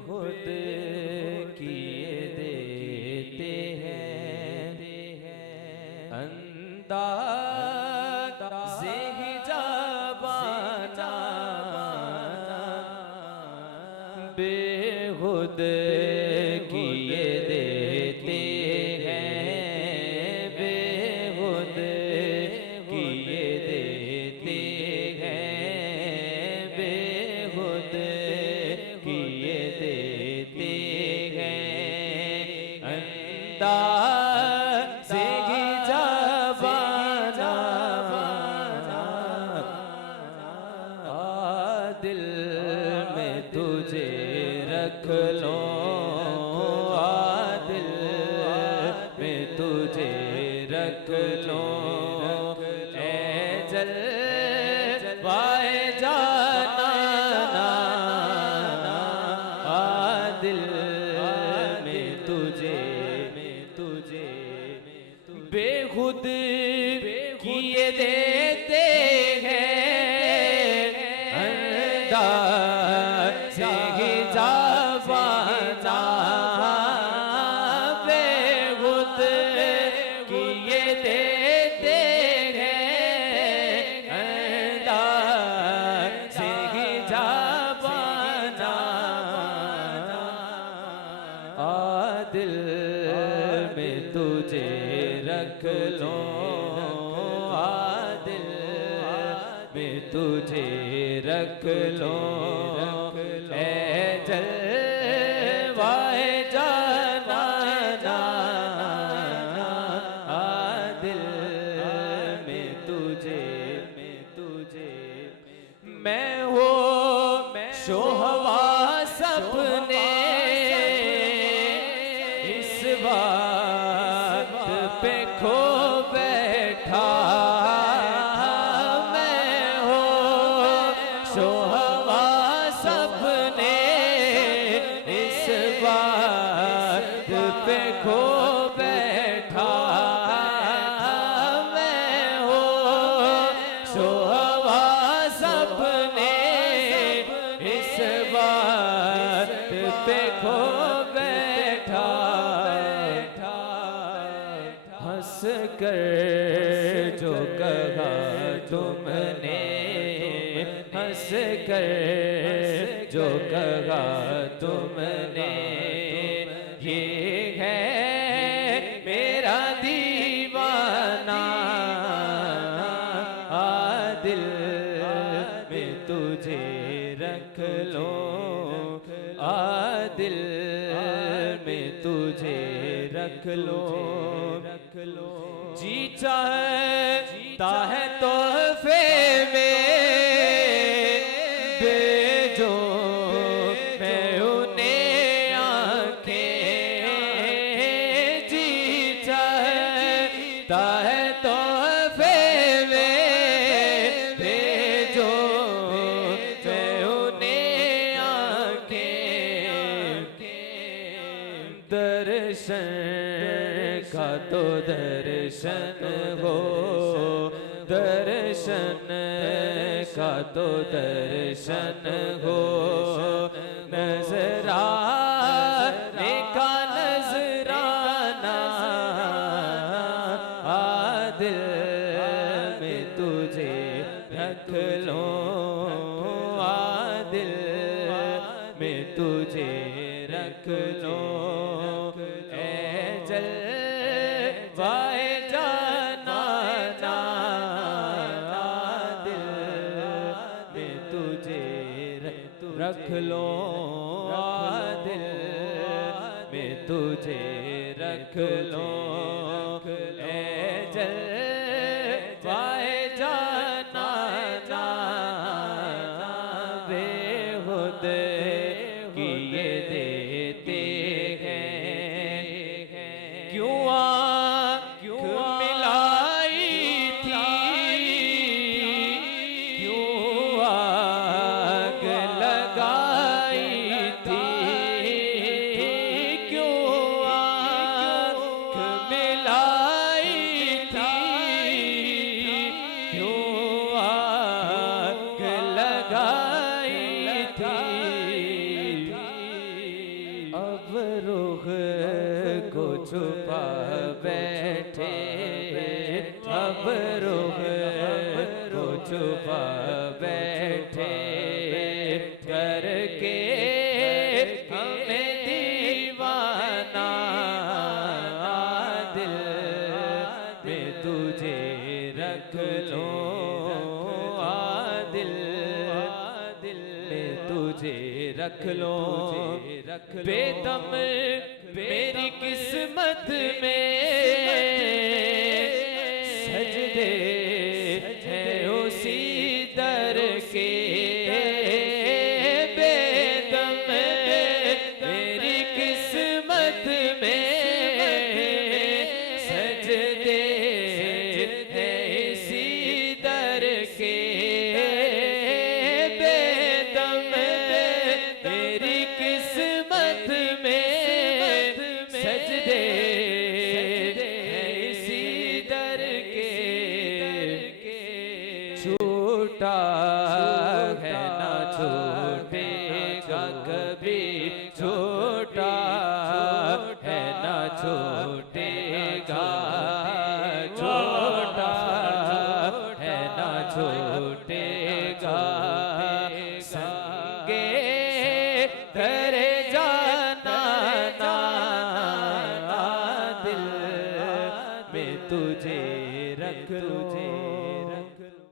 बेखुद किए देते हैं अंदाज़े हिजाबाना बेखुद किए देते हैं बेखुद किए देते हैं बेखुद किए देते हैं अंदाज़े हिजाबाना दिल में तुझे रख लो दिल में तुझे रख लो ऐ जलवाए जाना दिल में तुझे बेखुद किए देते हैं अंदाज़े हिजाबाना बेखुद किए देते हैं अंदाज़े हिजाबाना दिल में तुझे रख लो दिल में तुझे रख लो ऐ जलवाए जाना दिल में तुझे मैं हो शोहवा सपने इस बात पे खो बैठा मैं हो शोहवा सपने इस बात पे खो बैठा मैं हो शोहवा सपने इस बात पे खो बैठा हंस कर जो कहा तुमने हंस कर जो कहा तुमने ये है मेरा दीवाना दिल में तुझे रख लो दिल में तुझे रख लो जी चाहता है तोहफे में भेजो मैं उन्हें आंखें जी चाहता है तोहफे में भेजो मैं उन्हें आंखें दर्शन का तो दर्शन हो दर्शन का तो दर्शन हो नजराने का नजराना दिल में तुझे रख लो दिल में तुझे रख लो जलवाए जाना दिल में तुझे रख लो दिल में तुझे रख लो जलवाए जाना बेखुद किए देते हैं क्यों मिलाई थी क्यों आग लगाई थी क्यों आग मिलाई थी क्यों आग लगाई थी अब रुख को छुपा बैठे, अब रुख को छुपा बैठे, करके हमें दीवाना, दिल में तुझे रख लो, दिल में तुझे रख लो, बेदम मेरी किस्मत में सजदे हैं उसी दर के, बेदम मेरी किस्मत में सजदे हैं इसी दर के, बेदम मेरी किस्मत में सजदे हैं इसी दर के, छूटा है ना छूटेगा कभी, छूटा है ना छूटेगा, छूटा है ना छूटेगा, संगे धरे जाना ना, दिल में तुझे रख लो।